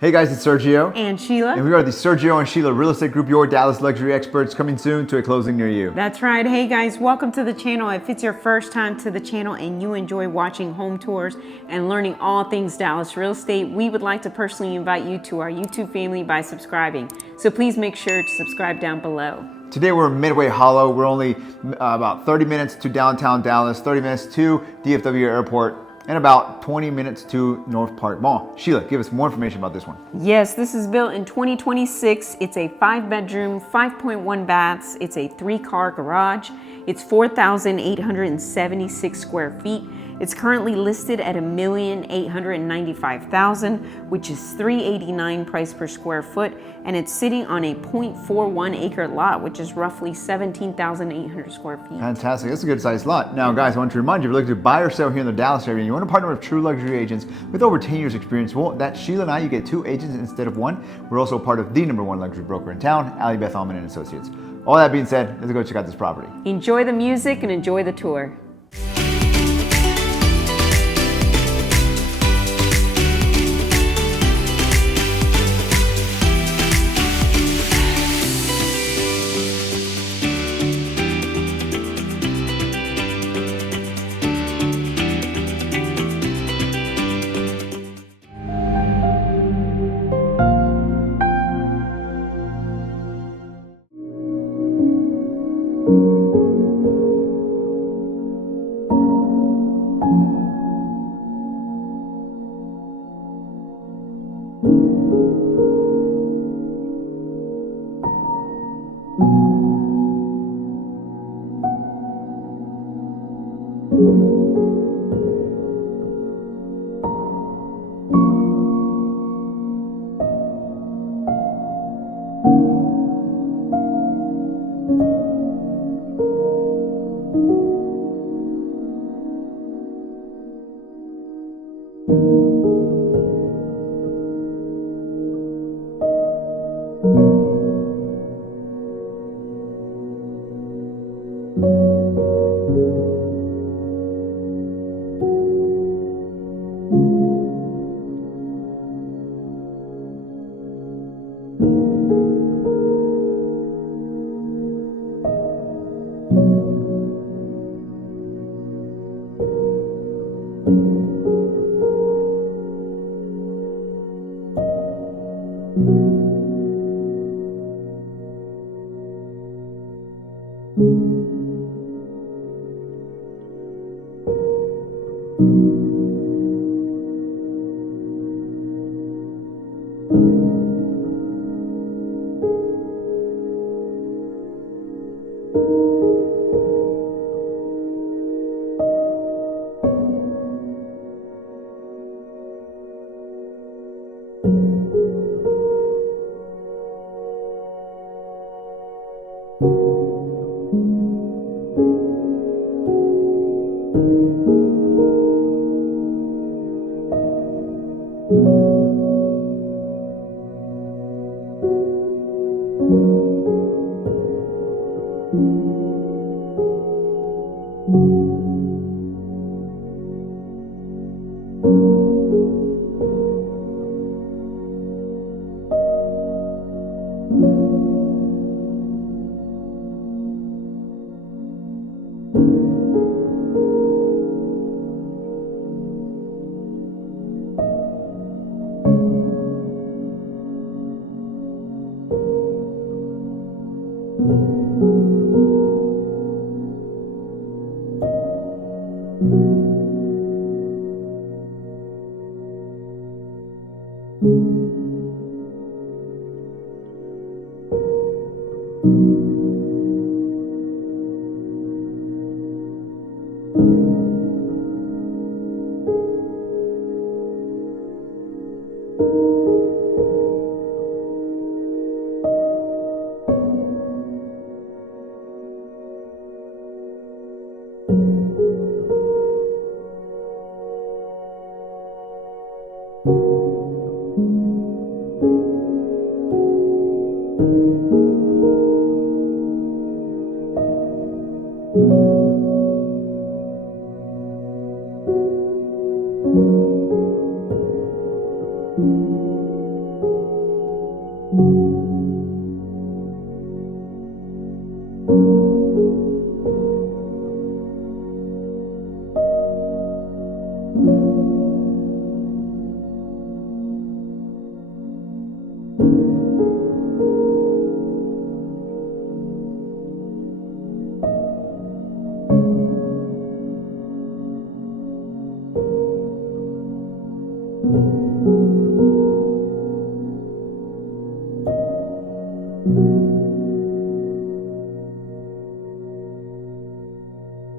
Hey guys, it's Sergio. And Sheila. And we are the Sergio and Sheila Real Estate Group, your Dallas luxury experts, coming soon to a closing near you. That's right. Hey guys, welcome to the channel. If it's your first time to the channel and you enjoy watching home tours and learning all things Dallas real estate, we would like to personally invite you to our YouTube family by subscribing. So please make sure to subscribe down below. Today we're in Midway Hollow. We're only about 30 minutes to downtown Dallas, 30 minutes to DFW Airport, and about 20 minutes to North Park Mall. Sheila, give us more information about this one. Yes, this is built in 2026. It's a 5-bedroom, 5.1 baths. It's a 3-car garage. It's 4,876 square feet. It's currently listed at $1,895,000, which is $389 price per square foot, and it's sitting on a 0.41 acre lot, which is roughly 17,800 square feet. Fantastic, that's a good sized lot. Now guys, I want to remind you, if you're looking to buy or sell here in the Dallas area, and you want to partner with true luxury agents with over 10 years experience, well, that's Sheila and I, you get 2 agents instead of 1. We're also part of the #1 luxury broker in town, Ali Beth Allman and Associates. All that being said, let's go check out this property. Enjoy the music and enjoy the tour.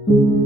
you.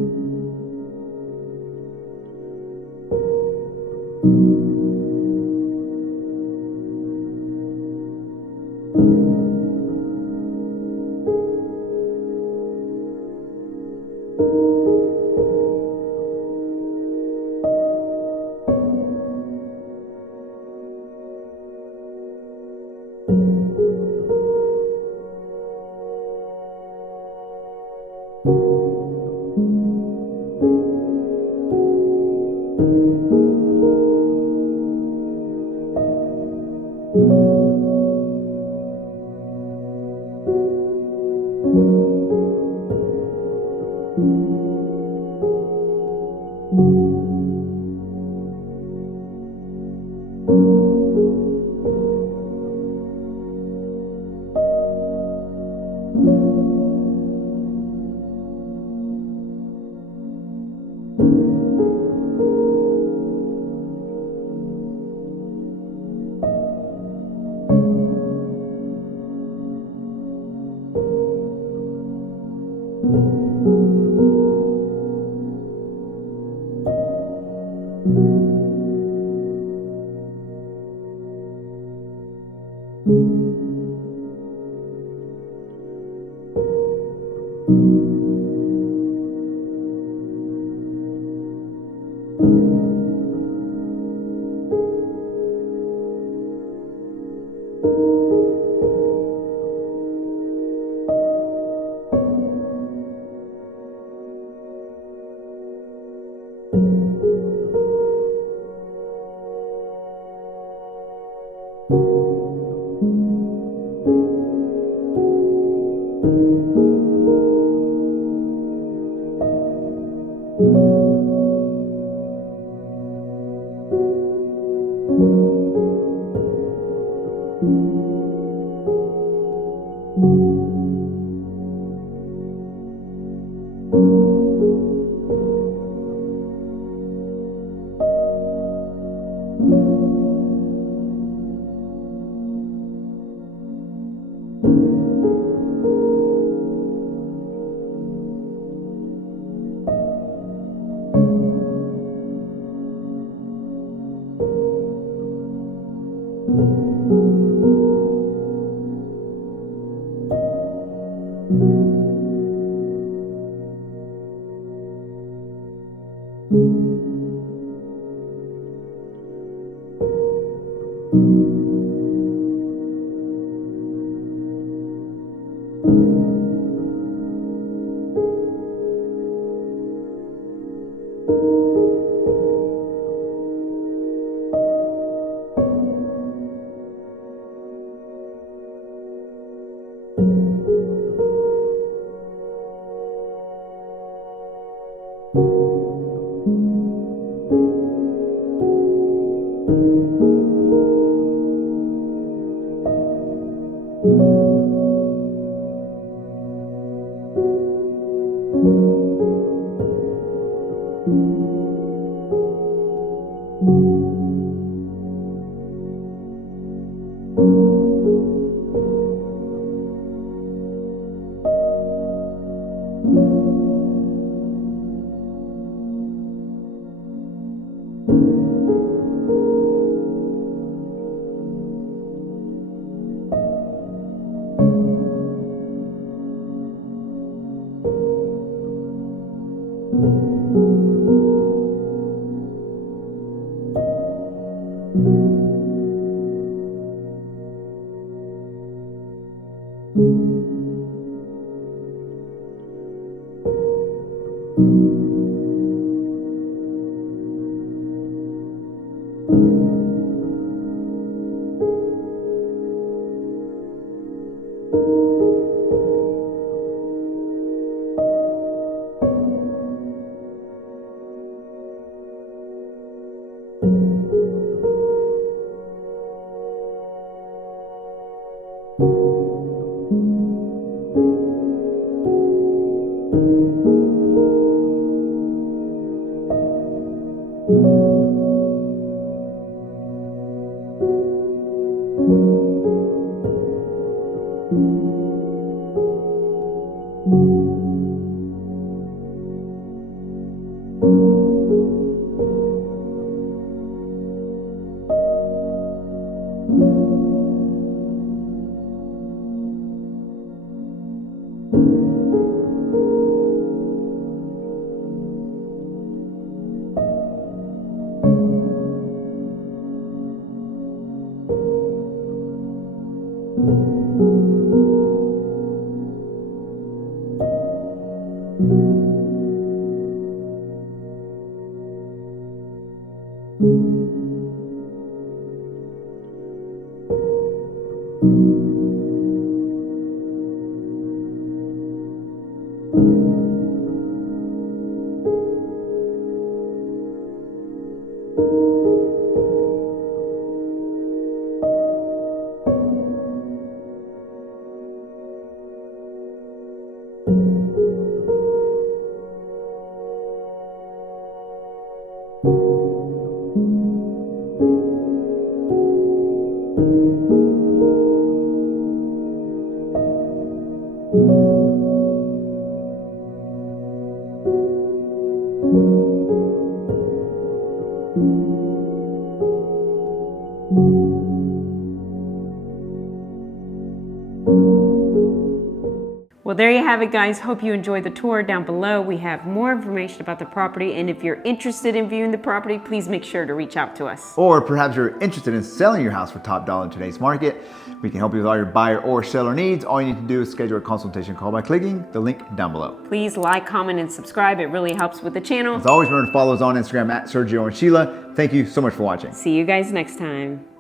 Well, there you have it, guys. Hope you enjoyed the tour. Down below, we have more information about the property. And if you're interested in viewing the property, please make sure to reach out to us. Or perhaps you're interested in selling your house for top dollar in today's market. We can help you with all your buyer or seller needs. All you need to do is schedule a consultation call by clicking the link down below. Please like, comment, and subscribe. It really helps with the channel. As always, remember to follow us on Instagram at Sergio and Sheila. Thank you so much for watching. See you guys next time.